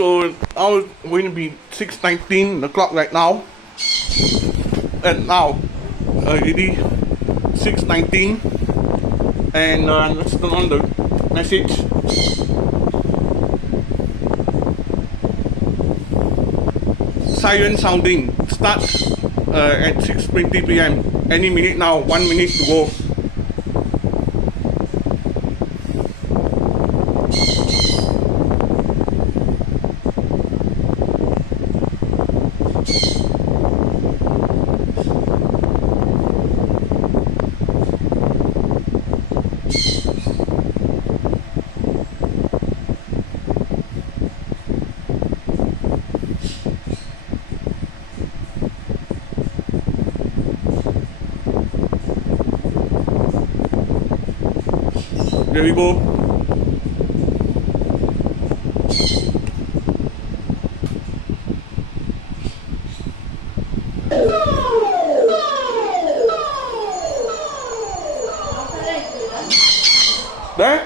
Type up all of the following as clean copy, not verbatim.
So now it's going to be 6:19 the clock right now. And now already 6:19. And let's turn on the message. Siren sounding starts at 6:20 p.m. Any minute now, 1 minute to go. There we go. There?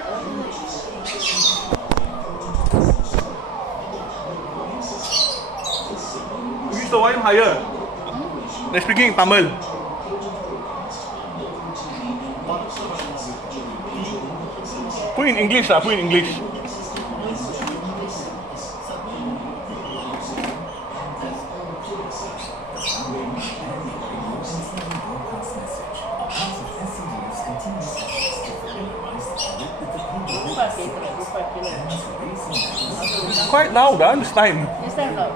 Reach the volume higher. They're speaking in Tamil. Put in English put in English. Quite loud this time. This time loud.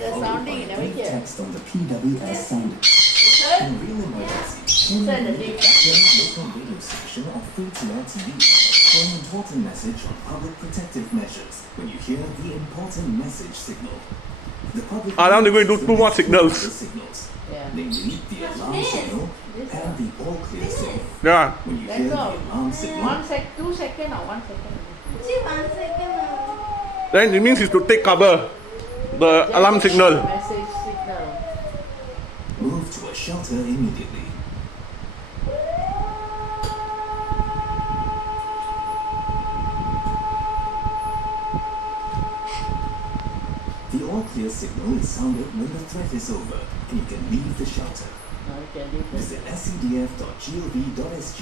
The sounding, you never hear. Text on the PWS sound. In real emergency, Inside the deep. local radio station or free to air TV for an important message on public protective measures when you hear the important message signal. The public Now they're going to do two more signals. Yeah. Namely, the alarm signal and the all clear signal. Yeah. When you hear the alarm signal, 2 seconds or 1 second. Then it means it's to take cover. The alarm signal. Message signal. move to a shelter immediately. The all clear signal is sounded when the threat is over and you can leave the shelter. Visit scdf.gov.sg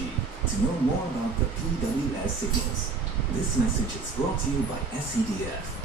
to know more about the PWS signals. This message is brought to you by SCDF.